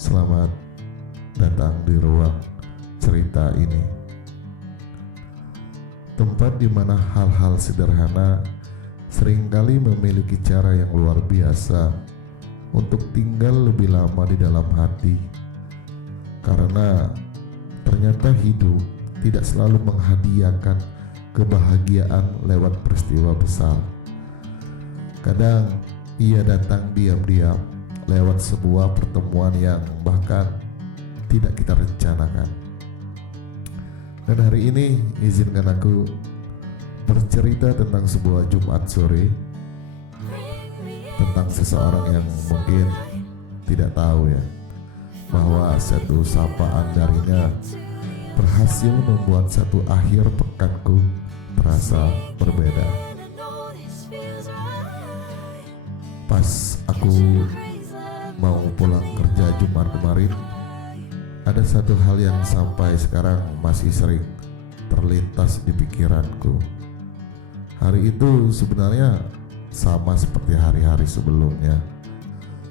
Selamat datang di ruang cerita ini, tempat di mana hal-hal sederhana seringkali memiliki cara yang luar biasa untuk tinggal lebih lama di dalam hati. Karena ternyata hidup tidak selalu menghadiahkan kebahagiaan lewat peristiwa besar. Kadang ia datang diam-diam lewat sebuah pertemuan yang bahkan tidak kita rencanakan. Dan hari ini izinkan aku bercerita tentang sebuah Jumat sore, tentang seseorang yang mungkin tidak tahu ya, bahwa satu sapaan darinya berhasil membuat satu akhir pekanku terasa berbeda. Pas aku mau pulang kerja Jumat kemarin, ada satu hal yang sampai sekarang masih sering terlintas di pikiranku. Hari itu sebenarnya sama seperti hari-hari sebelumnya.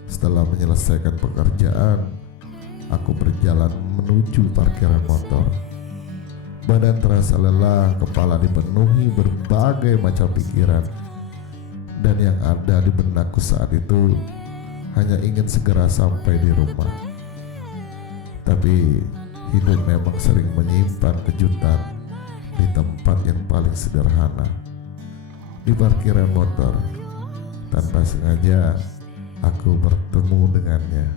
Setelah menyelesaikan pekerjaan, aku berjalan menuju parkiran motor. Badan terasa lelah, kepala dipenuhi berbagai macam pikiran, dan yang ada di benakku saat itu hanya ingin segera sampai di rumah. Tapi hidup memang sering menyimpan kejutan di tempat yang paling sederhana, di parkiran motor. Tanpa sengaja aku bertemu dengannya.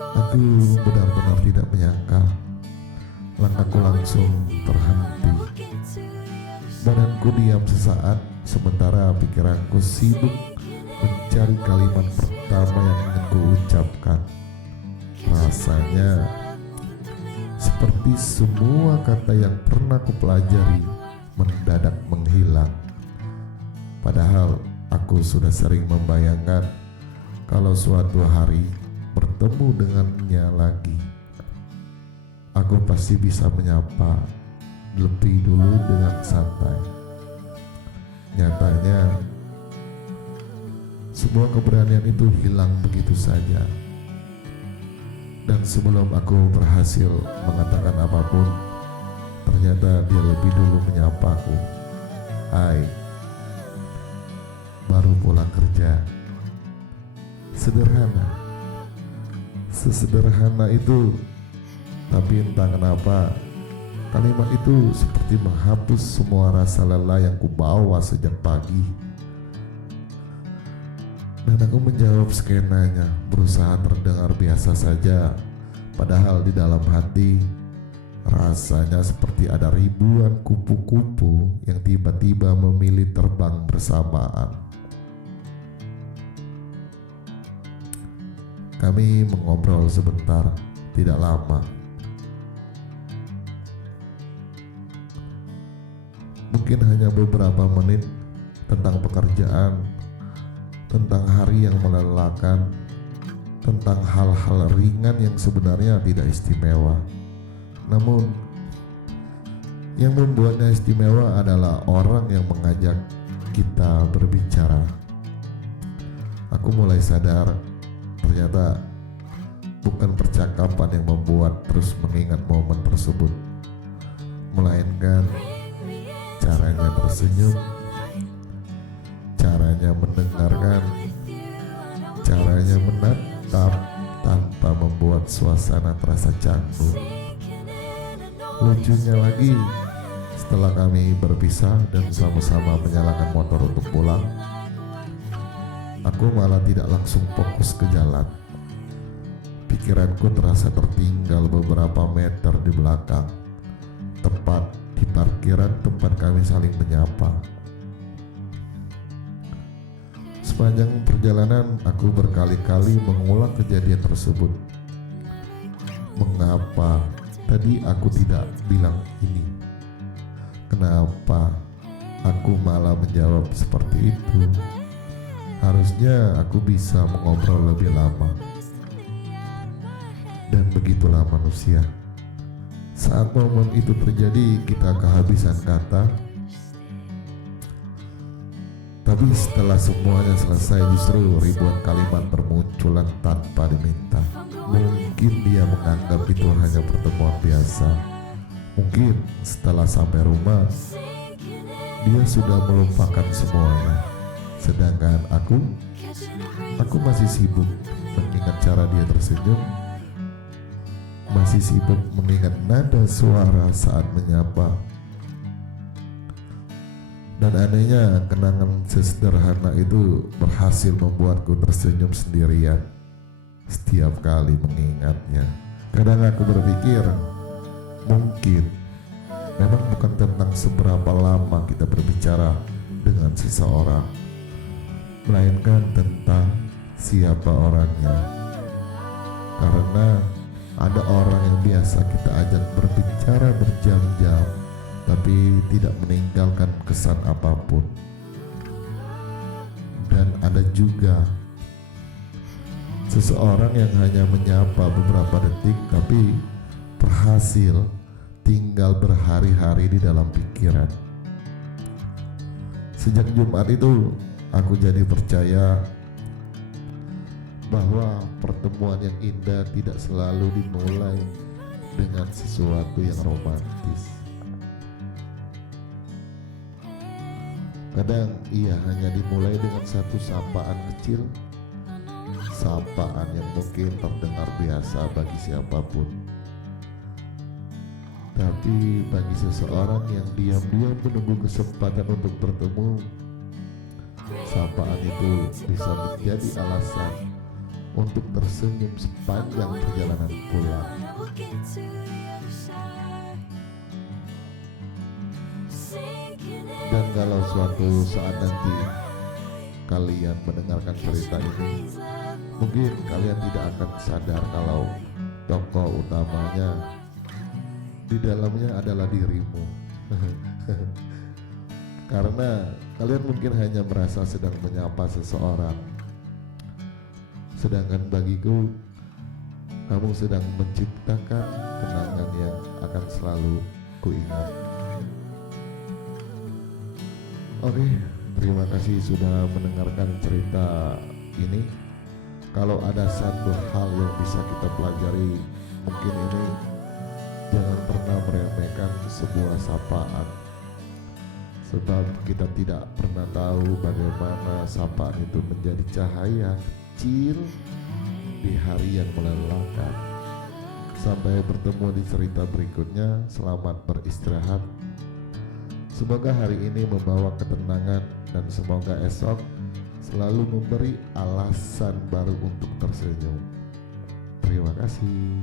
Aku benar-benar tidak menyangka. Langkahku langsung terhenti. Badanku diam sesaat, sementara pikiranku sibuk mencari kalimat pertama yang ingin kuucapkan. Rasanya seperti semua kata yang pernah kupelajari mendadak menghilang. Padahal aku sudah sering membayangkan kalau suatu hari bertemu dengannya lagi, aku pasti bisa menyapa lebih dulu dengan santai. Nyatanya sebuah keberanian itu hilang begitu saja. Dan sebelum aku berhasil mengatakan apapun, ternyata dia lebih dulu menyapaku. Hai, baru pulang kerja. Sederhana, sesederhana itu, tapi entah kenapa kalimat itu seperti menghapus semua rasa lelah yang kubawa sejak pagi. Dan aku menjawab skenanya, berusaha terdengar biasa saja, padahal di dalam hati rasanya seperti ada ribuan kupu-kupu yang tiba-tiba memilih terbang bersamaan. Kami mengobrol sebentar, tidak lama. Mungkin hanya beberapa menit, tentang pekerjaan, tentang hari yang melelahkan, tentang hal-hal ringan yang sebenarnya tidak istimewa. Namun yang membuatnya istimewa adalah orang yang mengajak kita berbicara. Aku mulai sadar, ternyata bukan percakapan yang membuat terus mengingat momen tersebut, melainkan caranya tersenyum, caranya mendengarkan, caranya menatap tanpa membuat suasana terasa canggung. Lucunya lagi, setelah kami berpisah dan sama-sama menyalakan motor untuk pulang, aku malah tidak langsung fokus ke jalan. Pikiranku terasa tertinggal beberapa meter di belakang, tepat di parkiran tempat kami saling menyapa. Sepanjang perjalanan, aku berkali-kali mengulang kejadian tersebut. Mengapa tadi aku tidak bilang ini? Kenapa aku malah menjawab seperti itu? Harusnya aku bisa mengobrol lebih lama. Dan begitulah manusia. Saat momen itu terjadi, kita kehabisan kata. Tapi setelah semuanya selesai, justru ribuan kalimat bermunculan tanpa diminta. Mungkin dia menganggap itu hanya pertemuan biasa. Mungkin setelah sampai rumah, dia sudah melupakan semuanya. Sedangkan aku masih sibuk mengingat cara dia tersenyum, masih sibuk mengingat nada suara saat menyapa. Dan anehnya, kenangan sesederhana itu berhasil membuatku tersenyum sendirian setiap kali mengingatnya. Kadang aku berpikir, mungkin memang bukan tentang seberapa lama kita berbicara dengan seseorang, melainkan tentang siapa orangnya. Karena ada orang yang biasa kita ajak berbicara berjam-jam, tapi tidak meninggalkan kesan apapun. Dan ada juga seseorang yang hanya menyapa beberapa detik, tapi berhasil tinggal berhari-hari di dalam pikiran. Sejak Jumat itu, aku jadi percaya bahwa pertemuan yang indah tidak selalu dimulai dengan sesuatu yang romantis. Kadang ia hanya dimulai dengan satu sapaan kecil, sapaan yang mungkin terdengar biasa bagi siapapun. Tapi bagi seseorang yang diam-diam menunggu kesempatan untuk bertemu, sapaan itu bisa menjadi alasan untuk tersenyum sepanjang perjalanan pulang. Dan kalau suatu saat nanti kalian mendengarkan cerita ini, mungkin kalian tidak akan sadar kalau tokoh utamanya di dalamnya adalah dirimu. Karena kalian mungkin hanya merasa sedang menyapa seseorang, sedangkan bagiku, kamu sedang menciptakan kenangan yang akan selalu kuingat. Oke, terima kasih sudah mendengarkan cerita ini. Kalau ada satu hal yang bisa kita pelajari, mungkin ini: jangan pernah meremehkan sebuah sapaan, sebab kita tidak pernah tahu bagaimana sapaan itu menjadi cahaya kecil di hari yang melelahkan. Sampai bertemu di cerita berikutnya. Selamat beristirahat. Semoga hari ini membawa ketenangan, dan semoga esok selalu memberi alasan baru untuk tersenyum. Terima kasih.